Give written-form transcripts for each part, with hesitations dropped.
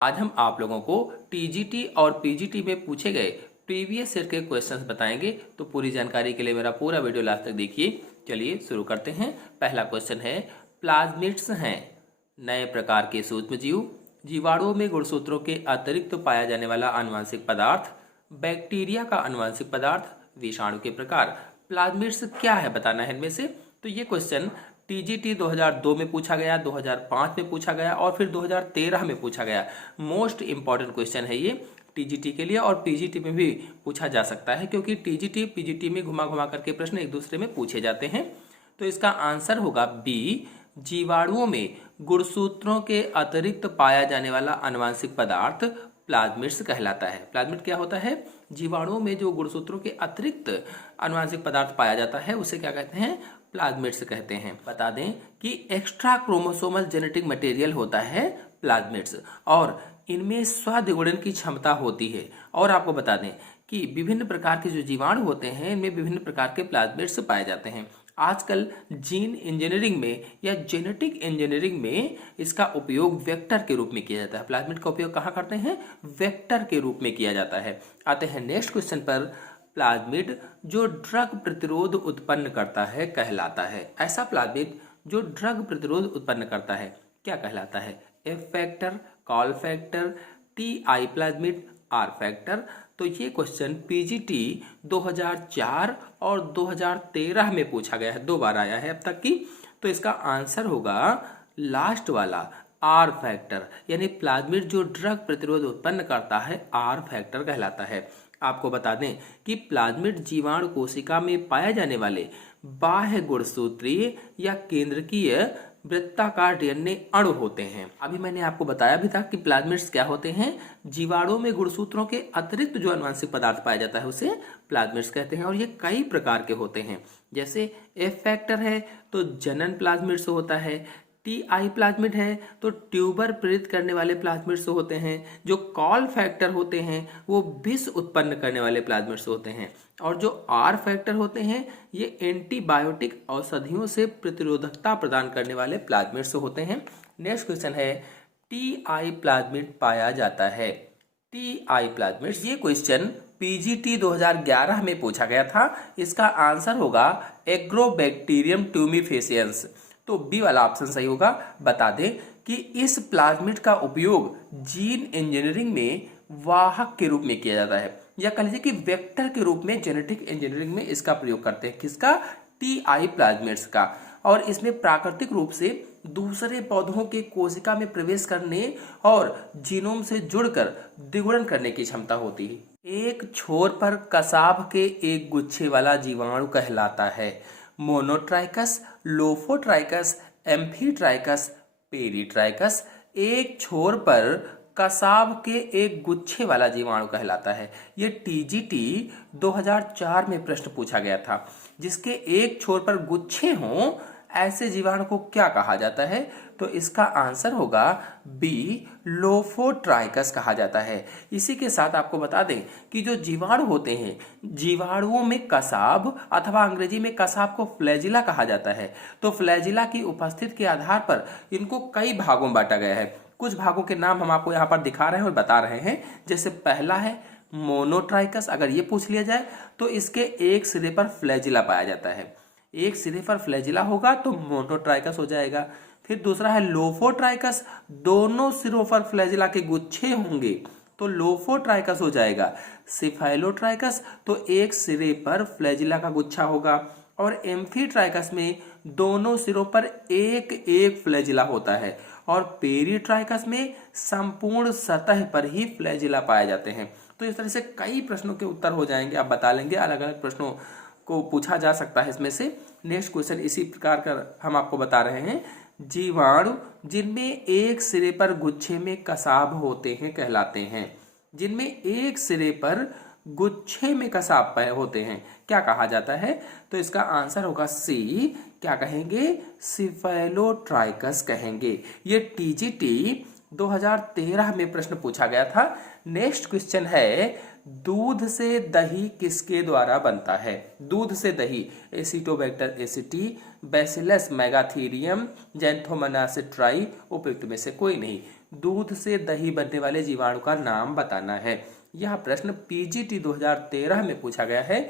आज हम आप लोगों को टीजीटी और पीजीटी में पूछे गए प्रीवियस ईयर के क्वेश्चंस बताएंगे। तो पूरी जानकारी के लिए मेरा पूरा वीडियो लास्ट तक देखिए। चलिए शुरू करते हैं। पहला क्वेश्चन है, प्लाज्मिड्स हैं नए प्रकार के सूक्ष्म जीव, जीवाणुओं में गुणसूत्रों के अतिरिक्त पाया जाने वाला आनुवंशिक पदार्थ, बैक्टीरिया का आनुवंशिक पदार्थ, विषाणु के प्रकार। प्लाज्मिड्स क्या है बताना है इनमें से। तो ये क्वेश्चन टीजीटी 2002 में पूछा गया, 2005 में पूछा गया और फिर 2013 में पूछा गया। मोस्ट इंपॉर्टेंट क्वेश्चन है ये टीजीटी के लिए, और पीजीटी में भी पूछा जा सकता है क्योंकि टीजीटी पीजीटी में घुमा घुमा करके प्रश्न एक दूसरे में पूछे जाते हैं। तो इसका आंसर होगा बी, जीवाणुओं में गुणसूत्रों के अतिरिक्त पाया जाने वाला आनुवंशिक पदार्थ प्लाज्मिड्स कहलाता है। प्लाज्मिड क्या होता है? जीवाणुओं में जो गुणसूत्रों के अतिरिक्त आनुवंशिक पदार्थ पाया जाता है उसे क्या कहते हैं? प्लाज्मिड्स कहते हैं। बता दें कि एक्स्ट्रा क्रोमोसोमल जेनेटिक मटेरियल होता है प्लाज्मिड्स, और इनमें स्वद्विगुणन की क्षमता होती है। और आपको बता दें कि विभिन्न प्रकार के जो जीवाणु होते हैं इनमें विभिन्न प्रकार के प्लाज्मिड्स पाए जाते हैं। आजकल जीन इंजीनियरिंग में या जेनेटिक इंजीनियरिंग में इसका उपयोग वेक्टर के रूप में किया जाता है। प्लाज्मिड का उपयोग कहाँ करते हैं? वेक्टर के रूप में किया जाता है। आते हैं नेक्स्ट क्वेश्चन पर। प्लाज्मिड जो ड्रग प्रतिरोध उत्पन्न करता है कहलाता है। ऐसा प्लाज्मिड जो ड्रग प्रतिरोध उत्पन्न करता है क्या कहलाता है? F factor, col factor, T I plasmid, R factor. तो ये क्वेश्चन पीजीटी 2004 और 2013 में पूछा गया है, 2 बार आया है अब तक की। तो इसका आंसर होगा लास्ट वाला, आर फैक्टर, यानी प्लाज्मिड जो ड्रग प्रतिरोध उत्पन्न करता है आर फैक्टर कहलाता है। आपको बता दें कि प्लाज्मिड जीवाणु कोशिका में पाए जाने वाले बाह्य गुणसूत्रीय या केंद्रकीय वृत्ताकार डीएनए अणु होते हैं। अभी मैंने आपको बताया भी था कि प्लाज्मिड्स क्या होते हैं। जीवाणुओं में गुणसूत्रों के अतिरिक्त जो आनुवंशिक पदार्थ पाया जाता है उसे प्लाज्मिड्स कहते हैं, और ये कई प्रकार के होते हैं। जैसे एफ फैक्टर है तो जनन प्लाज्मिड्स होता है, टी आई प्लाज्मिड है तो ट्यूबर प्रेरित करने वाले प्लाज्मिड्स होते हैं, जो कॉल फैक्टर होते हैं वो विष उत्पन्न करने वाले प्लाज्मिड्स होते हैं, और जो आर फैक्टर होते हैं ये एंटीबायोटिक औषधियों से प्रतिरोधकता प्रदान करने वाले प्लाज्मिड्स होते हैं। नेक्स्ट क्वेश्चन है, टी आई प्लाज्मिड पाया जाता है। टी आई प्लाज्मिड्स, ये क्वेश्चन पीजीटी 2011 में पूछा गया था। इसका आंसर होगा एग्रोबैक्टीरियम ट्यूमिफेसियंस। तो बी वाला ऑप्शन सही होगा। बता दें कि इस प्लाज्मिड का उपयोग जीन इंजीनियरिंग में वाहक के रूप में किया जाता है, या कह लीजिए कि वेक्टर के रूप में जेनेटिक इंजीनियरिंग में इसका प्रयोग करते हैं। किसका? टी आई प्लाज्मिड्स का। और इसमें प्राकृतिक रूप से दूसरे पौधों के कोशिका में प्रवेश करने और जीनोम से जुड़कर द्विगुणन करने की क्षमता होती है। एक छोर पर कसाब के एक गुच्छे वाला जीवाणु कहलाता है मोनोट्राइकस, लोफोट्राइकस, एम्फीट्राइकस, पेरीट्राइकस। एक छोर पर कसाब के एक गुच्छे वाला जीवाणु कहलाता है। ये टीजीटी 2004 में प्रश्न पूछा गया था। जिसके एक छोर पर गुच्छे हों ऐसे जीवाणु को क्या कहा जाता है? तो इसका आंसर होगा बी, लोफोट्राइकस कहा जाता है। इसी के साथ आपको बता दें कि जो जीवाणु होते हैं, जीवाणुओं में कसाब अथवा अंग्रेजी में कसाब को फ्लैजिला कहा जाता है। तो फ्लैजिला की उपस्थिति के आधार पर इनको कई भागों में बांटा गया है। कुछ भागों के नाम हम आपको यहाँ पर दिखा रहे हैं और बता रहे हैं। जैसे पहला है मोनोट्राइकस। अगर ये पूछ लिया जाए तो इसके एक सिरे पर फ्लैजिला पाया जाता है। एक सिरे पर फ्लैजिला होगा तो मोनोट्राइकस हो जाएगा। फिर दूसरा है लोफोट्राइकस, दोनों सिरों पर फ्लैजिला के गुच्छे होंगे तो लोफोट्राइकस हो जाएगा। सिफाइलोट्राइकस तो एक सिरे पर फ्लैजिला का गुच्छा होगा, और एम्फीट्राइकस में दोनों सिरों पर एक एक फ्लैजिला होता है, और पेरीट्राइकस में संपूर्ण सतह पर ही फ्लैजिला पाए जाते हैं। तो इस तरह से कई प्रश्नों के उत्तर हो जाएंगे, आप बता लेंगे। अलग अलग प्रश्नों को पूछा जा सकता है इसमें से। नेक्स्ट क्वेश्चन इसी प्रकार का हम आपको बता रहे हैं। जीवाणु जिनमें एक सिरे पर गुच्छे में कसाब होते हैं कहलाते हैं। जिनमें एक सिरे पर गुच्छे में कसाब होते हैं क्या कहा जाता है? तो इसका आंसर होगा सी, क्या कहेंगे? सिफेलोट्राइकस कहेंगे। ये टीजीटी 2013 में प्रश्न पूछा गया था। नेक्स्ट क्वेश्चन है, दूध से दही किसके द्वारा बनता है? दूध से दही, Acetobacter एसिटी, bacillus megaterium, Xanthomonas try, उपयुक्त में से कोई नहीं। दूध से दही बनने वाले जीवाणु का नाम बताना है। यह प्रश्न पीजीटी 2013 में पूछा गया है,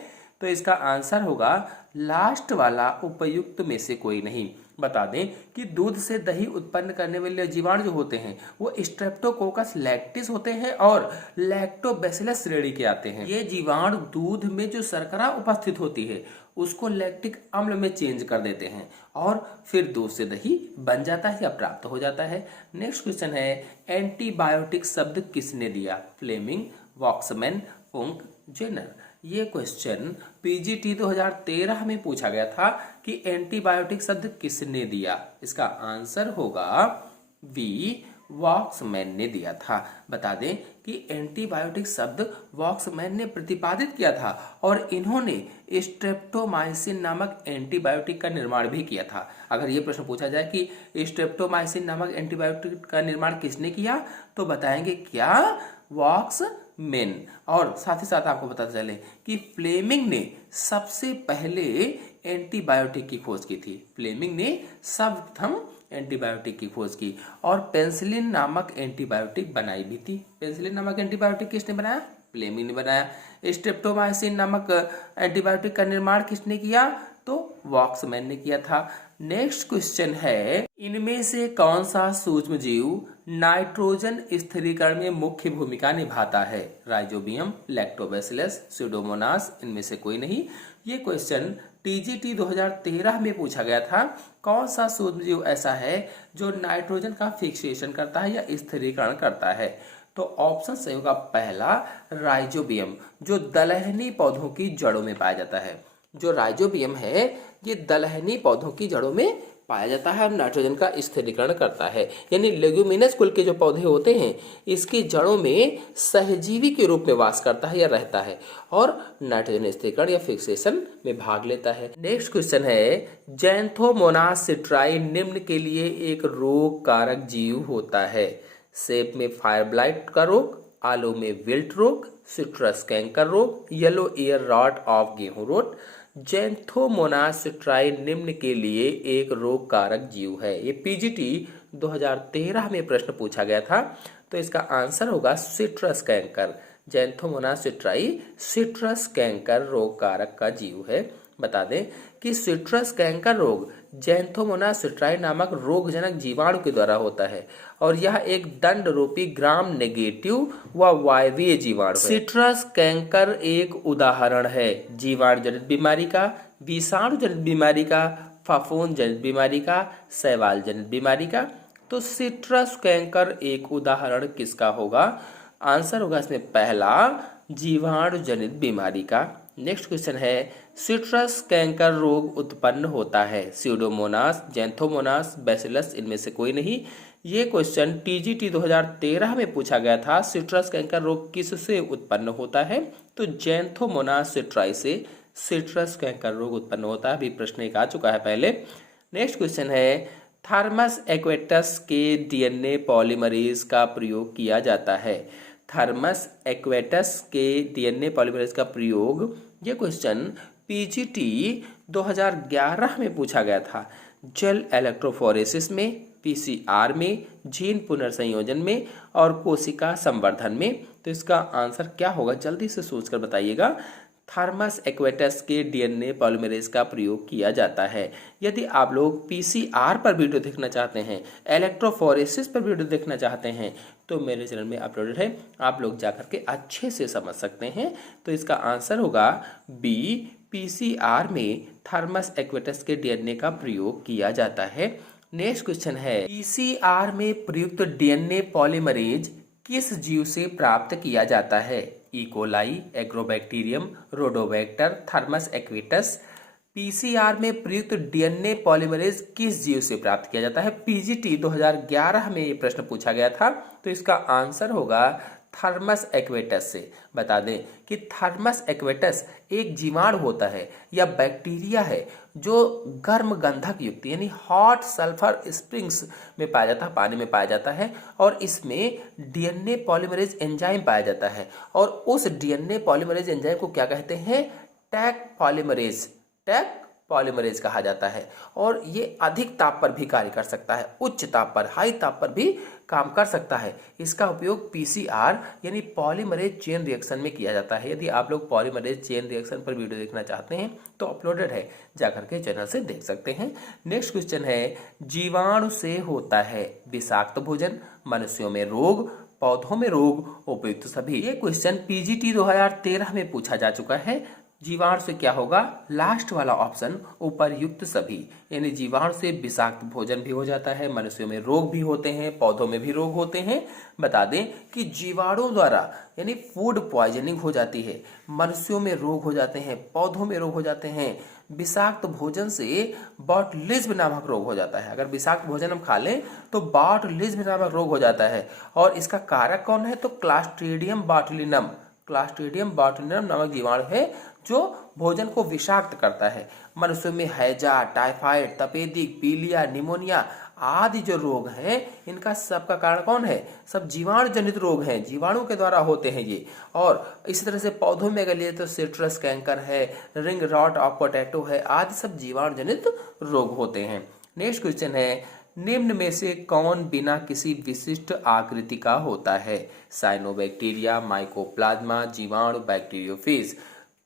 तो इसका आंसर होगा लास्ट वाला उपयुक्त में से कोई नहीं। बता दें कि दूध से दही उत्पन्न करने वाले जीवाणु जो होते हैं वो स्ट्रेप्टोकोकस लैक्टिस होते हैं और लैक्टोबैसिलस श्रेणी के आते हैं। ये जीवाणु दूध में जो शर्करा उपस्थित होती है उसको लैक्टिक अम्ल में चेंज कर देते हैं और फिर दूध से दही बन जाता है या प्राप्त हो जाता है। नेक्स्ट क्वेश्चन है, एंटीबायोटिक शब्द किसने दिया? Fleming, Waksman, Funk, Jenner. ये क्वेश्चन पीजीटी 2013 में पूछा गया था कि एंटीबायोटिक शब्द किसने दिया। इसका आंसर होगा बी, वॉक्समैन ने दिया था। बता दें कि एंटीबायोटिक शब्द वॉक्समैन ने प्रतिपादित किया था और इन्होंने स्ट्रेप्टोमाइसिन नामक एंटीबायोटिक का निर्माण भी किया था। अगर ये प्रश्न पूछा जाए कि स्ट्रेप्टोमाइसिन नामक एंटीबायोटिक का निर्माण किसने किया, तो बताएंगे क्या? वॉक्समैन। और साथ ही साथ आपको पता चले कि फ्लेमिंग ने सबसे पहले एंटीबायोटिक की खोज की थी। फ्लेमिंग ने सर्वप्रथम एंटीबायोटिक की खोज की और पेनिसिलिन नामक एंटीबायोटिक बनाई भी थी। पेनिसिलिन नामक एंटीबायोटिक किसने बनाया? फ्लेमिंग ने बनाया। स्ट्रेप्टोमाइसिन नामक एंटीबायोटिक का निर्माण किसने किया? तो वॉक्समैन ने किया था। नेक्स्ट क्वेश्चन है, इनमें से कौन सा सूक्ष्म जीव नाइट्रोजन स्थिरीकरण में मुख्य भूमिका निभाता है? राइजोबियम, लैक्टोबैसिलस, स्यूडोमोनास, इनमें से कोई नहीं। ये क्वेश्चन टीजीटी 2013 में पूछा गया था। कौन सा सूक्ष्म जीव ऐसा है जो नाइट्रोजन का फिक्सेशन करता है या स्थिरीकरण करता है? तो ऑप्शन सही होगा पहला, राइजोबियम, जो दलहनी पौधों की जड़ों में पाया जाता है। जो राइजोबियम है ये दलहनी पौधों की जड़ों में पाया जाता है और नाइट्रोजन का स्थिरीकरण करता है। यानी लेग्यूमिनस कुल के जो पौधे होते हैं इसकी जड़ों में सहजीवी के रूप में वास करता है या रहता है और नाइट्रोजन स्थिरीकरण या फिक्सेशन में भाग लेता है। नेक्स्ट क्वेश्चन है, जैंथोमोनास सिट्राई निम्न के लिए एक रोग कारक जीव होता है? सेब में फायर ब्लाइट का रोग, आलू में विल्ट रोग, सिट्रस कैंकर रोग, येलो ईयर रॉट ऑफ गेहूं रोग। जैंथोमोनास सिट्राई निम्न के लिए एक रोग कारक जीव है। ये पीजीटी 2013 में प्रश्न पूछा गया था, तो इसका आंसर होगा citrus canker. Xanthomonas citri citrus canker रोग कारक का जीव है। बता दें कि सिट्रस कैंकर रोग जैंथोमोनास सिट्राई नामक रोगजनक जीवाणु के द्वारा होता है और यह एक दंड रूपी ग्राम नेगेटिव व वायवीय जीवाणु है। सिट्रस कैंकर एक उदाहरण है जीवाणु जनित बीमारी का, विषाणु जनित बीमारी का, फफूंद जनित बीमारी का, शैवाल जनित बीमारी का। तो सिट्रस कैंकर एक उदाहरण किसका होगा? आंसर होगा इसमें पहला, जीवाणु जनित बीमारी का। नेक्स्ट क्वेश्चन है, सिट्रस कैंकर रोग उत्पन्न होता है? स्यूडोमोनास, जैंथोमोनास, बैसिलस, इनमें से कोई नहीं। ये क्वेश्चन टीजीटी 2013 में पूछा गया था। सिट्रस कैंकर रोग किससे उत्पन्न होता है? तो जैंथोमोनास सिट्राई से सिट्रस कैंकर रोग उत्पन्न होता है। अभी प्रश्न एक आ चुका है पहले। नेक्स्ट क्वेश्चन है, थर्मस एक्वेटस के डीएनए पॉलीमरेज का प्रयोग किया जाता है? थर्मस एक्वेटस के डीएनए पॉलीमरेज का प्रयोग, ये क्वेश्चन पीजीटी 2011 में पूछा गया था। जेल इलेक्ट्रोफोरेसिस में, पीसीआर में, जीन पुनर्संयोजन में और कोशिका संवर्धन में। तो इसका आंसर क्या होगा? जल्दी से सोचकर बताइएगा। थर्मस एक्वेटस के डीएनए पॉलीमरेज का प्रयोग किया जाता है। यदि आप लोग पीसीआर पर वीडियो देखना चाहते हैं, इलेक्ट्रोफोरेसिस पर वीडियो देखना चाहते हैं, तो मेरे चैनल में अपलोडेड है, आप लोग जाकर के अच्छे से समझ सकते हैं। तो इसका आंसर होगा बी, पीसीआर में थर्मस एक्वेटस के डीएनए का प्रयोग किया जाता है। नेक्स्ट क्वेश्चन है, पीसीआर में प्रयुक्त डीएनए पॉलीमरेज किस जीव से प्राप्त किया जाता है? E coli, Agrobacterium, Rhodobacter, Thermus aquaticus. PCR में प्रयुक्त डीएनए पॉलीमरेज किस जीव से प्राप्त किया जाता है? पीजीटी 2011 में ये प्रश्न पूछा गया था, तो इसका आंसर होगा थर्मस एक्वेटस से। बता दें कि थर्मस एक्वेटस एक जीवाणु होता है या बैक्टीरिया है जो गर्म गंधक युक्त यानी हॉट सल्फर स्प्रिंग्स में पाया जाता है, पानी में पाया जाता है और इसमें डीएनए पॉलीमरेज एंजाइम पाया जाता है और उस डीएनए पॉलीमरेज एंजाइम को क्या कहते हैं? टैक पॉलीमरेज कहा जाता है और ये अधिक ताप पर भी कार्य कर सकता है, उच्च ताप पर, हाई ताप पर भी काम कर सकता है। इसका उपयोग पीसीआर यानी पॉलीमरेज चेन रिएक्शन में किया जाता है। यदि आप लोग पॉलीमरेज चेन रिएक्शन पर वीडियो देखना चाहते हैं तो अपलोडेड है, जाकर के चैनल से देख सकते हैं। नेक्स्ट क्वेश्चन है, जीवाणु से होता है विषाक्त भोजन, मनुष्यों में रोग, पौधों में रोग, उपयुक्त सभी। ये क्वेश्चन पीजीटी 2013 में पूछा जा चुका है। जीवाणु से क्या होगा? लास्ट वाला ऑप्शन उपर्युक्त सभी, यानी जीवाणु से विषाक्त भोजन भी हो जाता है, मनुष्यों में रोग भी होते हैं, पौधों में भी रोग होते हैं। बता दें कि जीवाणुओं द्वारा यानी फूड पॉइजनिंग हो जाती है, मनुष्यों में रोग हो जाते हैं, पौधों में रोग हो जाते हैं। विषाक्त भोजन से बॉटुलिज्म नामक रोग हो जाता है। अगर विषाक्त भोजन हम खा लें तो बॉटुलिज्म नामक रोग हो जाता है। और इसका कारक कौन है? तो क्लास्ट्रीडियम बॉटुलिनम, क्लास्ट्रीडियम बॉटुलिनम नामक जीवाणु है जो भोजन को विषाक्त करता है। मनुष्यों में हैजा, टाइफाइड, तपेदिक, पीलिया, निमोनिया आदि जो रोग हैं, इनका सबका कारण कौन है? सब जीवाणु जनित रोग हैं, जीवाणु के द्वारा होते हैं ये। और इसी तरह से पौधों में अगर लिए तो सिट्रस कैंकर है, रिंग रॉट ऑफ पोटैटो है, आदि सब जीवाणु जनित रोग होते हैं। नेक्स्ट क्वेश्चन है, निम्न में से कौन बिना किसी विशिष्ट आकृति का होता है? साइनोबैक्टीरिया, माइकोप्लाज्मा, जीवाणु, बैक्टीरियोफेज।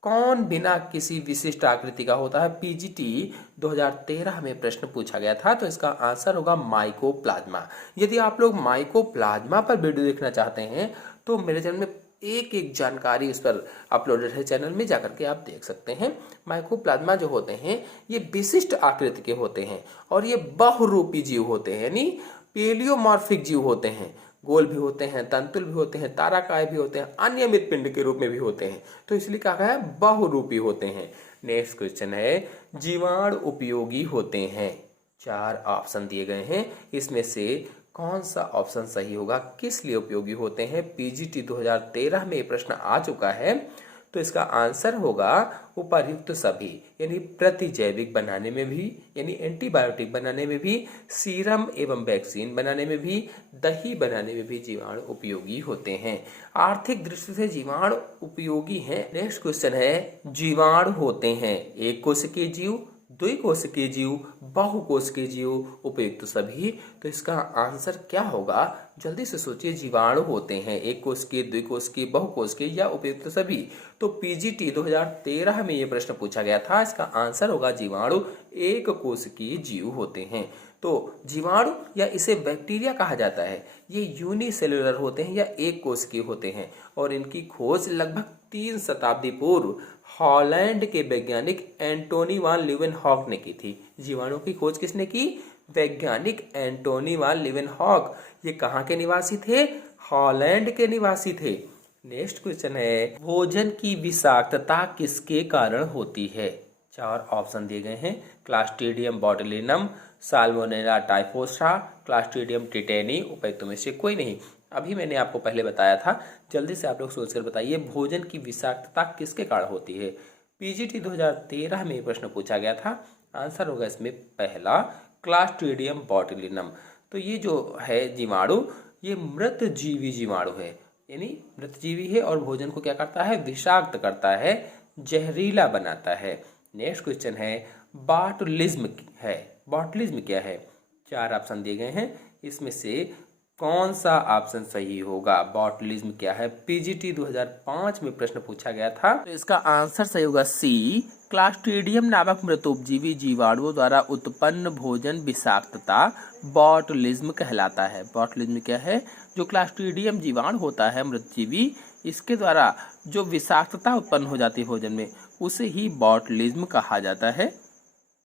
कौन बिना किसी विशिष्ट आकृति का होता है? पीजीटी 2013 में प्रश्न पूछा गया था, तो इसका आंसर होगा माइकोप्लाज्मा। यदि आप लोग माइकोप्लाज्मा पर वीडियो देखना चाहते हैं तो मेरे चैनल में एक एक जानकारी इस पर अपलोडेड है, चैनल में जाकर के आप देख सकते हैं। माइकोप्लाज्मा जो होते हैं ये विशिष्ट आकृति के होते हैं और ये बहुरूपी जीव होते हैं, यानी पेलियोमॉर्फिक जीव होते हैं। गोल भी होते हैं, तंतुल भी होते हैं, ताराकाय भी होते हैं, अनियमित पिंड के रूप में भी होते हैं, तो इसलिए कहा है बहुरूपी होते हैं। नेक्स्ट क्वेश्चन है, जीवाणु उपयोगी होते हैं। 4 ऑप्शन दिए गए हैं, इसमें से कौन सा ऑप्शन सही होगा? किस लिए उपयोगी होते हैं? पीजीटी 2013 में ये प्रश्न आ चुका है, तो इसका आंसर होगा उपर्युक्त सभी, यानी प्रतिजैविक बनाने में भी, यानी एंटीबायोटिक बनाने में भी, सीरम एवं वैक्सीन बनाने में भी, दही बनाने में भी जीवाणु उपयोगी होते हैं। आर्थिक दृष्टि से जीवाणु उपयोगी हैं। नेक्स्ट क्वेश्चन है, जीवाणु होते हैं एक कोशिकीय जीव, द्विकोशिकीय जीव, बहुकोशिकीय जीव, उपयुक्त सभी। तो इसका आंसर क्या होगा? जल्दी से सोचिए। जीवाणु होते हैं एक कोशिकीय, द्विकोशिकीय, बहुकोशिकीय या उपयुक्त सभी। तो पीजीटी 2013 में ये प्रश्न पूछा गया था, इसका आंसर होगा जीवाणु एक कोशिकीय जीव होते हैं। तो जीवाणु या इसे बैक्टीरिया कहा जाता है, ये यूनिसेलुलर होते हैं या एक कोशिकीय होते हैं और इनकी खोज लगभग 3 शताब्दी पूर्व हॉलैंड के वैज्ञानिक एंटोनी वान लीeuwenhoek ने की थी। जीवाणु की खोज किसने की? वैज्ञानिक एंटोनी वान लीeuwenhoek। ये कहाँ के निवासी थे? हॉलैंड के निवासी थे। नेक्स्ट क्वेश्चन है, भोजन की विषाक्तता किसके कारण होती है? 4 ऑप्शन दिए गए हैं, Clostridium botulinum, Salmonella typhosa, Clostridium tetani, उपयुक्त में से कोई नहीं। अभी मैंने आपको पहले बताया था, जल्दी से आप लोग सोचकर बताइए भोजन की विषाक्तता किसके कारण होती है? पीजीटी 2013 में ये प्रश्न पूछा गया था, आंसर होगा इसमें पहला क्लास्ट्रीडियम बोटुलिनम। तो ये जो है जीवाणु, ये मृत जीवी जीवाणु है, यानी मृत जीवी है और भोजन को क्या करता है? विषाक्त करता है, जहरीला बनाता है। नेक्स्ट क्वेश्चन है, बॉटुलिज्म है। बॉटुलिज्म क्या है? 4 ऑप्शन दिए गए हैं, इसमें से कौन सा ऑप्शन सही होगा? बॉटुलिज्म क्या है? पीजीटी 2005 में प्रश्न पूछा गया था, तो इसका आंसर सही होगा सी, क्लास्ट्रीडियम नामक मृतोपजीवी जीवाणुओं द्वारा उत्पन्न भोजन विषाक्तता बॉटुलिज्म कहलाता है। बॉटुलिज्म क्या है? जो क्लास्ट्रीडियम जीवाणु होता है मृतजीवी, इसके द्वारा जो विषाक्तता उत्पन्न हो जाती है भोजन में, उसे ही बॉटुलिज्म कहा जाता है।